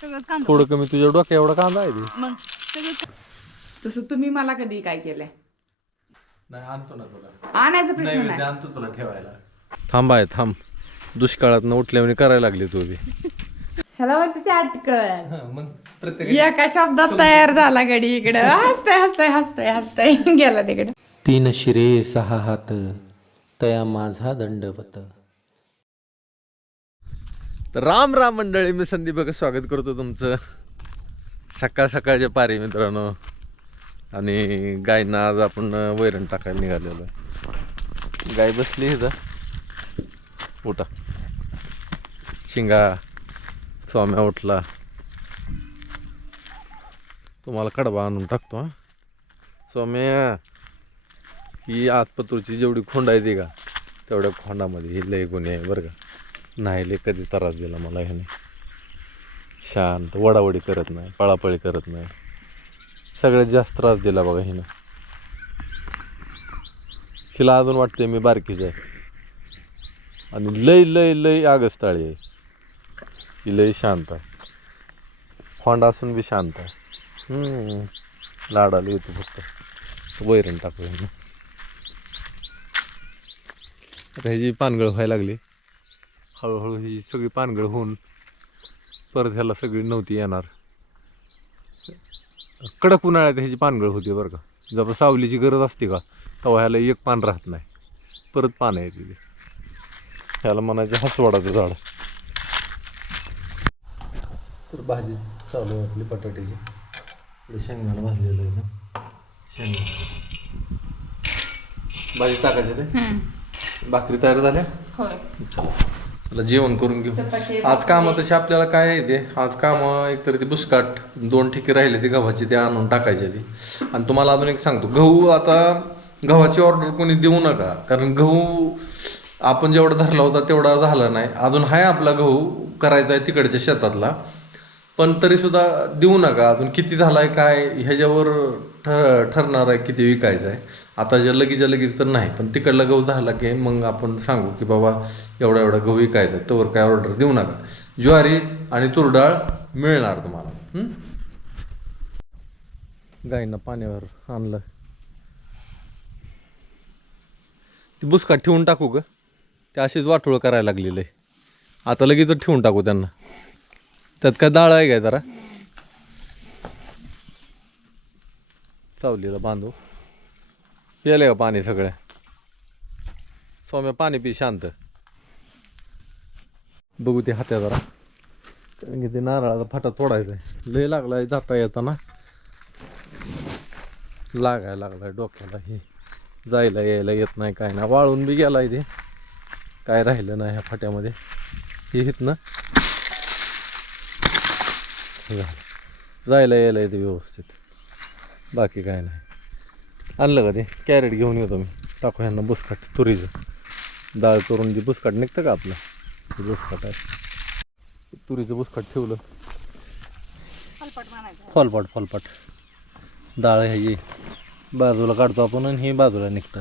सगळं कांदा थोडं कमी तुझ्या डोक्या एवढा कांदा आहे ते. मग सगळं तसं तुम्ही मला कधी काय केलंय? नाही आणतो ना तुला. आणायचा प्रश्न नाही. आणतो तुला ठेवायला. थांब आहे थांब. दुष्काळात उठल्याने करायला लागली तू बी. ह्याला म्हणते ते अटकन मग प्रत्येक एका शब्दात तयार झाला गडी इकडे. हसतय हसतय हसतय हसतय. गेला तिकडे. तीन शिरे सहा हात तया माझा दंडवत. राम राम मंडळी मी संदीप स्वागत करतो तुमचं. सकाळ सकाळच्या पारी मित्रांनो. आणि गायना आज आपण वैरण टाकायला निघालेलो आहे. गाय बसली जा उठा. शिंगा स्वाम्या उठला. तुम्हाला कडबा आणून टाकतो हा. स्वाम्या ही आतपतूरची जेवढी खोंड आहे ती का तेवढ्या खोंडामध्ये ही लय गुन्हे आहे बरं का. नाही लय कधी त्रास दिला मला ह्याने. शांत वडावडी करत नाही पळापळी करत नाही. सगळ्यात जास्त त्रास दिला बघा हिनं हिला अजून वाटते मी बारकीच आहे. आणि लय लय लय आगस्ताळी आहे. ही लय शांत आहे. खोंड असून बी शांत आहे. लाडाला येतो फक्त. वैरण टाकू हिनं आता ह्याची पानगळ व्हायला लागली. हळूहळू ही सगळी पानगळ होऊन परत ह्याला सगळी नव्हती येणार. कडक उन्हाळ्यात ह्याची पानगळ होती बरं का. जेव्हा सावलीची गरज असते का? तेव्हा ह्याला एक पान राहत नाही. परत पानं येते ते ह्याला म्हणायचं हसवाडाचं झाड. तर भाजी चालू आहे आपली बटाट्याची. इकडे शेंगदाणा भाजलेलं आहे ना. शेंगदाणा. भाजी टाकायची ते? भाकरी तयार झाल्या? चला जेवण करून घेऊ. आज काम तशी आपल्याला काय आहे ते? आज काम एकतर ते बुसकाट दोन ठिके राहिले ते गव्हाची ते आणून टाकायचे ती. आणि तुम्हाला अजून एक सांगतो गहू आता गव्हाची ऑर्डर कोणी देऊ नका. कारण गहू आपण जेवढा धरला होता तेवढा झाला नाही. अजून आहे आपला गहू करायचा आहे तिकडच्या शेतातला. पण तरी सुद्धा देऊ नका. अजून किती झालाय काय ह्याच्यावर ठर ठरणार आहे किती विकायचं आहे. आता जे लगेच लगेच तर नाही पण तिकडला गहू झाला की मग आपण सांगू की बाबा एवढा एवढा गहू विकायचा तोवर काय ऑर्डर देऊ नका. ज्वारी आणि तुरडाळ मिळणार तुम्हाला. गाईंना पाण्यावर आणलं. ती बुसका ठेवून टाकू ग. ते अशीच वाटोळ करायला लागलेलं आहे. आता लगेच ठेवून टाकू त्यांना. त्यात काय डाळ आहे काय जरा? सावलीला बांधू. पिले का पाणी सगळं? सौम्या पाणी पी शांत. बघू ते हात्या जरा. कारण की ते नारळाचा फाटा तोडायचा आहे. लय लागलाय जाता येताना. लागायला लागलाय डोक्याला हे. जायला यायला येत नाही काय ना वाळून बी गेलाय ते. काय राहिलं नाही ह्या फाट्यामध्ये. हे येत ना. जायला यायला येते व्यवस्थित. बाकी काय नाही. आणलं का ते? कॅरेट घेऊन येतो मी. टाकू ह्यांना बुसकाट तुरीचं. डाळ करून जे बुसकाट निघतं का आपलं? ते बुसकाट आहे. तुरीचं बुसकाट ठेवलं. फॉलपाट फॉलपाट. डाळ ह्याची बाजूला काढतो आपण आणि ही बाजूला निघतं.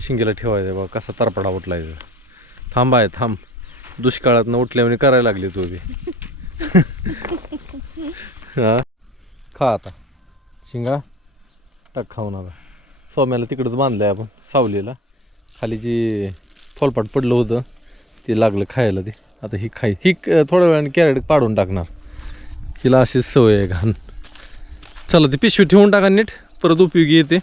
शिंगेला ठेवायचं बा कसा तरपडा उठलायचा थांब आहे थांब. दुष्काळात न करायला लागली तू बी. हा? खा आता. शिंगा. टाक खाऊन आता. सोम्याला तिकडंच बांधलं आहे आपण सावलीला. खाली जी फॉलपाट पडलं होतं ते लागलं खायला ते. आता ही खाई ही थोड्या वेळाने कॅरेट पाडून टाकणार. हिला अशीच सवय आहे घाण. चला ती पिशवी ठेवून टाका नीट. परत उपयोगी येते.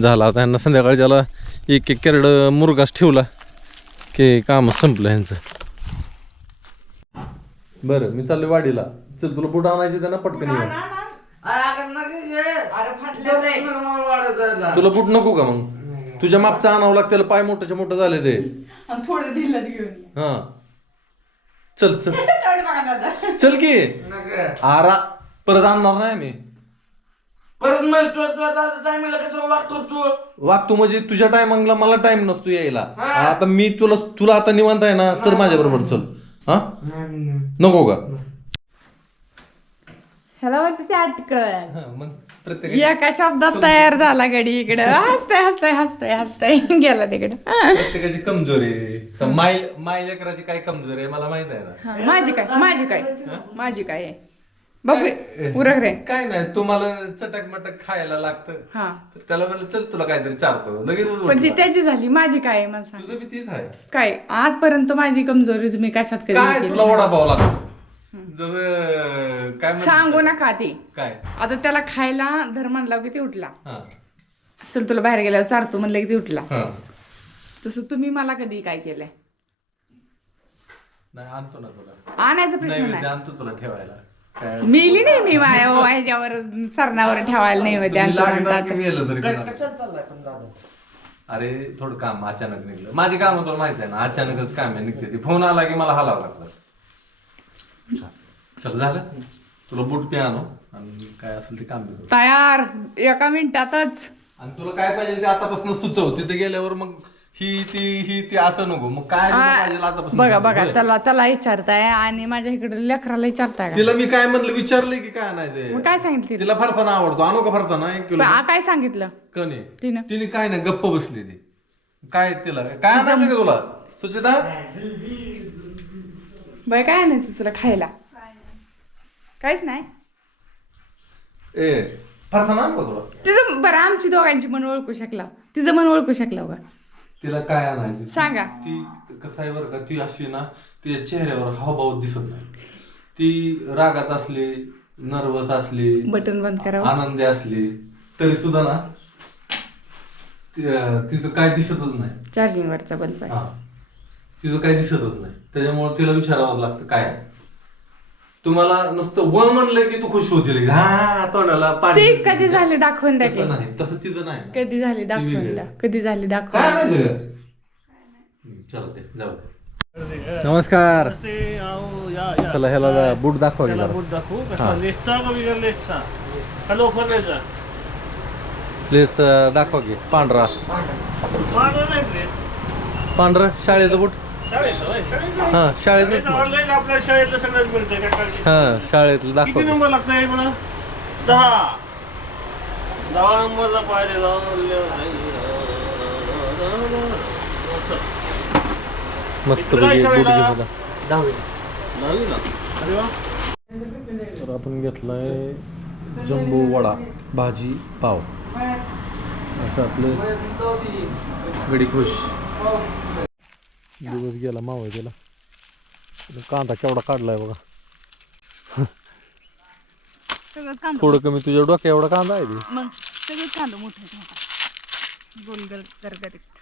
झाला आता ह्यांना संध्याकाळच्याला एक एक कॅरेट मुरगास ठेवला की काम संपलं ह्यांचं. बरं मी चाललोय वाडीला. चल तुला बुट आणायचे त्यांना पटकन अरे फाटलं तुला बुट नको का मग? तुझ्या मापचा आणावं लागतं त्याला पाय मोठ्याच्या मोठं झाले ते. थोडं दिलंच घेऊन. ये. हा. चल चल. तेवढं बघा दादा चल की. आरा. परत आणणार नाही मी. परत मग तू तू आता टायमिंगला कसं वागतोस तू? वागतो म्हणजे तुझ्या टायमिंगला मला टाइम नसतो यायला. हा. आता मी तुला तुला आता निवांत आहे ना तर माझ्या बरोबर चल. हा? नको का? ह्याला म्हणते ते अटकन हा, मग प्रत्येक एका शब्दात तयार झाला गडी इकडं. हसतय हसतय हसतय हसतय. गेला तिकडं. प्रत्येकाची कमजोरी आहे. माय माय लेकराची काय कमजोरी आहे मला माहीत आहे ना? हा, माझी काय माझी काय? माझी काय आहे? बघू. उरक रे. काय नाही तुम्हाला चटक मटक खायला लागतं. हा. तर त्याला म्हणलं चल तुला काहीतरी चारतो लगेच पण ती. त्याची झाली. माझी काय आहे मला सांग. तुझं बी तीच आहे. काय? आजपर्यंत माझी कमजोरी तुम्ही कशात कधी काय केली? तुला वडापाव लागतो? जसं काय म्हणतात सांगू नका ते काय? आता त्याला खायला धर म्हणला की ते उठला. हा. चल तुला बाहेर गेल्यावर चारतो म्हणलं की ते उठला. हा. तसं तुम्ही मला कधी काय केलंय? नाही आणतो ना तुला. आणायचा प्रश्न नैवेद्य आणतो तुला ठेवायला. काय मिली नाही मी माया हो, ह्याच्यावर सरणावर ठेवायला नाही होते तुम्ही लागणार की म्हणतात मेलं तरी काय कोणाला. कशाला चाललाय पण दादा? अरे थोडं काम अचानक निघलं. माझी काम तुला माहीत आहे ना अचानकच काम आहे निघते. ती फोन आला की मला हलावं लागतं. चल झालं? तुला बूट पे आणू आणि काय असेल ते काम करू तयार एका मिनिटातच. आणि तुला काय पाहिजे ते आतापासून सुचव. तिथे गेल्यावर मग ही ती ही ती असं नको. मग काय तुला पाहिजे आतापासून? बघा. बघा. त्याला त्याला विचारताय आणि माझ्या इकडे लेकराला विचारताय का? तिला मी काय म्हणलं विचारलंय की काय नाही ते? मग काय सांगितलं तिला? तिला फरसाना आवडतो. आणू का फरसाना एक किलो आ, काय सांगितलं? कणी? तिनं? तिने काय नाही गप्प बसली ती काय तिला? काय आणायचं का तुला? सुचिता? बाय काय आणायचं तुला खायला? काहीच नाही. ए फरसाना आणू का तुला. तिचं बरं आमची दोघांची मन ओळखू शकला. तिचं मन ओळखू शकला बघा तिला काय आणायचं? सांगा. ती कसं आहे बरं का ती अशी ना तिच्या चेहऱ्यावर हावभाव दिसत नाही. ती रागात असली नर्वस असली बटन बंद करावं. आनंदी असली तरी सुद्धा ना ती- तिचं काय दिसतच नाही. चार्जिंग वरचा बल्ब आहे. हा. तिचं काय दिसतच नाही. त्याच्यामुळे तिला विचारावं लागतं काय? तुम्हाला नुसतं व म्हणलं की तू खुश होतील. हा तोंडाला पाणी ते. कधी झाले दाखवून द्या की तसं नाही तसं तिचं नाही. कधी झाले ती दाखवून? द्या. कधी झाले काय दाखवून नाही हम्म, चला ते जाऊ. दे. नमस्कार. ते आओ या या. चला ह्याला बूट दाखवा त्याला गेला बोट दाखवू? हा. कसा? लेसचा का बिगर लेसचा? का लोफर लेसचा प्लीज दाखवा की. पांढरा. पांढरा. नाही रे. पांढरं शाळेचं बूट हा ऑनलाईन आपल्या शाळेतलं सगळ्यात मिळतंय काय काळजी हा शाळेतलं किती दाखवा नंबर लागतंय मला दहा. दहा नंबरला पाहिजे मस्त शाळेला? अरे वा. तर आपण घेतलाय जम्बो वडा भाजी पाव. असं आपलं गडी खुश दिवस गेला मावळ गेला. कांदा केवढा काढलाय बघा. थोडं कमी तुझ्या डोक्या एवढा कांदा आहे ते. मग सगळे कांदा मोठे आहेत मोठा गोल गर गरगरीत.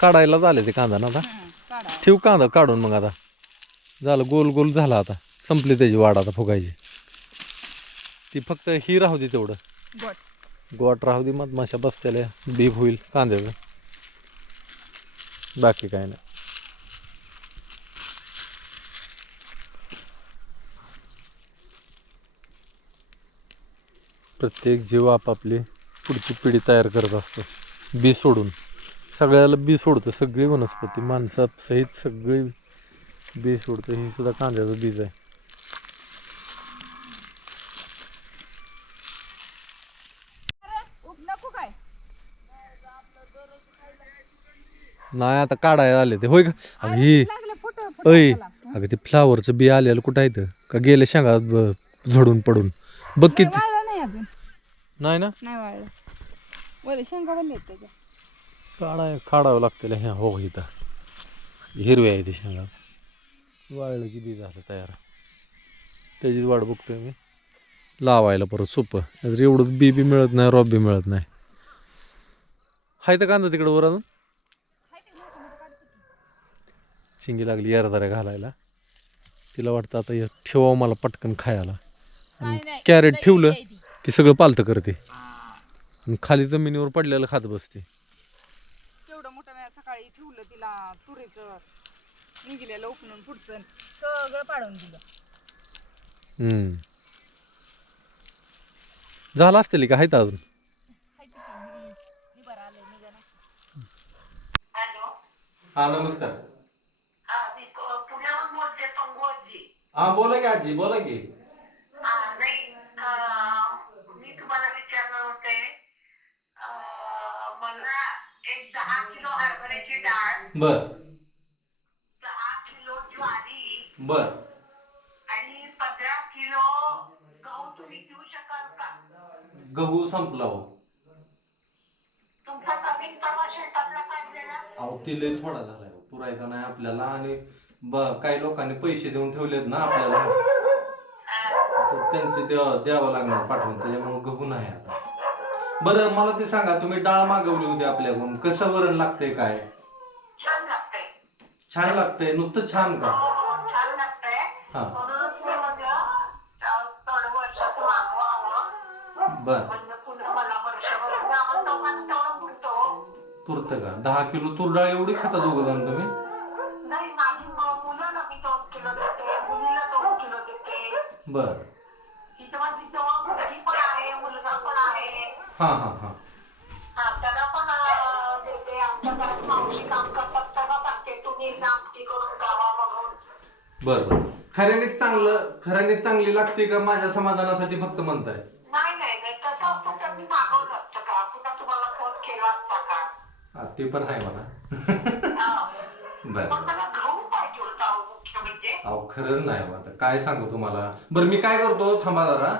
काढायला झाले ते कांदा ना आता? ठेव कांदा काढून मग आता. झालं गोल गोल झाला आता. संपली त्याची वाढ आता फुगायची. ती फक्त ही राहू दे तेवढं. गोट. राहू दे मग माशा बसत्याला बीप होईल कांद्याचं. बाकी काय नाही. प्रत्येक जीव आपापली पुढची पिढी तयार करत असतो. बी सोडून. सगळ्याला बी सोडतं. सगळी वनस्पती माणसासहित सगळी बी सोडतं. ही सुद्धा कांद्याचं बीज आहे नको काय नाही आता काढायला आले ते. होय का? अगं ही. अय. अगं ते फ्लावरचं बी आलेलं कुठं आहे? का गेले शेंगा ब- झडून पडून. बघ किती. वाळलं नाही अजून. नाही ना? नाही वाळलं. वले शेंगा वले आहेत त्याच्या. काढाय काढावं लागतं ह्या हो इथं. हिरवे आहे ते शेंगा. वाळलं की बी झालं तयार. त्याचीच वाट बघतोय मी. लावायला परत सोपं. नाहीतर एवढं बी बी मिळत नाही रॉब बी मिळत नाही. हाय तर कांदा तिकडं वर अजून. शिंगी लागली यारदाऱ्या घालायला. तिला वाटतं आता हे ठेवावं मला पटकन खायला. आणि कॅरेट ठेवलं की सगळं पालतं करते. आणि खाली जमिनीवर पडलेलं खात बसते. तेवढं मोठं मी सकाळी ठेवलं तिला तुरीचं निघलेलं उपणून पुढचं सगळं पाडून दिलं. हम्म. झालं असतील का आहेत अजून? हा नमस्कार. हा बोला की आजी बोला की. हा, नाही अं, मी तुम्हाला विचारणार होते अं, मला एक दहा किलो हरभऱ्याची डाळ बर. दहा किलो ज्वारी बर. आणि पंधरा किलो गहू तुम्ही देऊ शकाल का? गहू संपला हो. तुमचा कमी परवा शेतातला काढलेला अहो ते लय थोडा झालाय हो. पुरायचा नाही आपल्याला आणि ब काही लोकांनी पैसे देऊन ठेवलेत ना आपल्याला. तर त्यांचे द्यावं द्यावं लागणार पाठवून. त्याच्यामुळे गहू नाही आता. बरं मला ते सांगा तुम्ही डाळ मागवली होती आपल्याकडून. कसं वरण लागतंय काय? छान लागतंय. छान लागतंय? नुसतं छान का? हो हो छान लागतंय. हा. म्हणूनच मी म्हणलं अं, थोडं वर्षात मागवावं बर. म्हणजे पुन्हा मला वर्षभर आम्हाला दोघांना तेवढं पुरतो पुरतं का? दहा किलो तूर डाळ एवढी खाता दोघं जण तुम्ही? आमटी करून गावा म्हणून बर बर. खऱ्याने चांगलं खऱ्याने चांगली लागते का माझ्या समाधानासाठी फक्त म्हणताय? हा ते पण आहे मला हा. बर. म्हणजे अहो खरं नाही हो आता काय सांगू तुम्हाला? बरं मी काय करतो? थांबा जरा.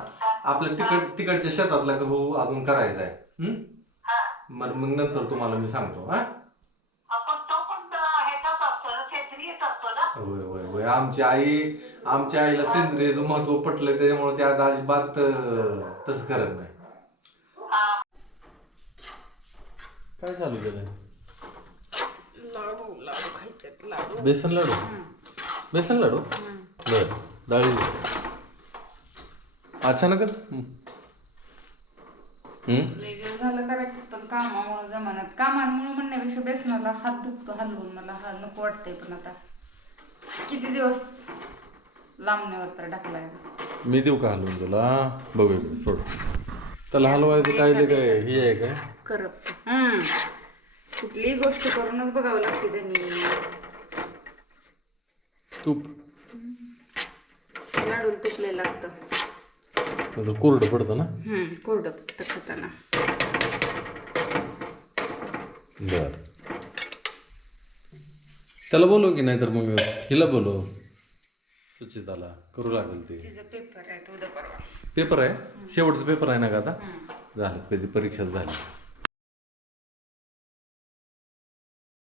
आपल्या तिकड तिकडच्या शेतातला गहू अजून करायचा आहे. हं? हा. मग मग नंतर तुम्हाला मी सांगतो हा? आपण तो पण अं, ह्याचाच असतो ना सेंद्रियच असतो ना? होय होय होय. आमची आई आमच्या आईला सेंद्रियचं महत्त्व पटलं त्याच्यामुळे ते आता अजिबात अं, तसं करत नाही. हा. काय चालू केलं लाडू लाडू खायचेत लाडू. बेसन लाडू? बेसन लाडू बर डाळी अचानकच? हं. हं? लय दिवस झालं करायचं पण कामामुळे जमान्यात. कामामुळे म्हणण्यापेक्षा बेसनाला हात दुखतो हलवून. मला हा नको वाटतंय पण आता. किती दिवस लांबण्यावर तर टाकलाय मी देऊ का हलवून तुला? बघू इकडे सोड. त्याला हलवायचं काय काय हे आहे काय? करप हम्म. कुठलीही गोष्ट करूनच बघावं लागते त्यांनी. तूप. लाडूला तुपले लागतं. त्याचं कोरडं पडतं ना? कोरडं पडतं खाताना. बर. त्याला बोलव की नाही तर मग हिला बोलव. सुचिताला. करू लागेल ते. पेपर आहे शेवटचा पेपर आहे ना का आता? झालं परीक्षा झाली.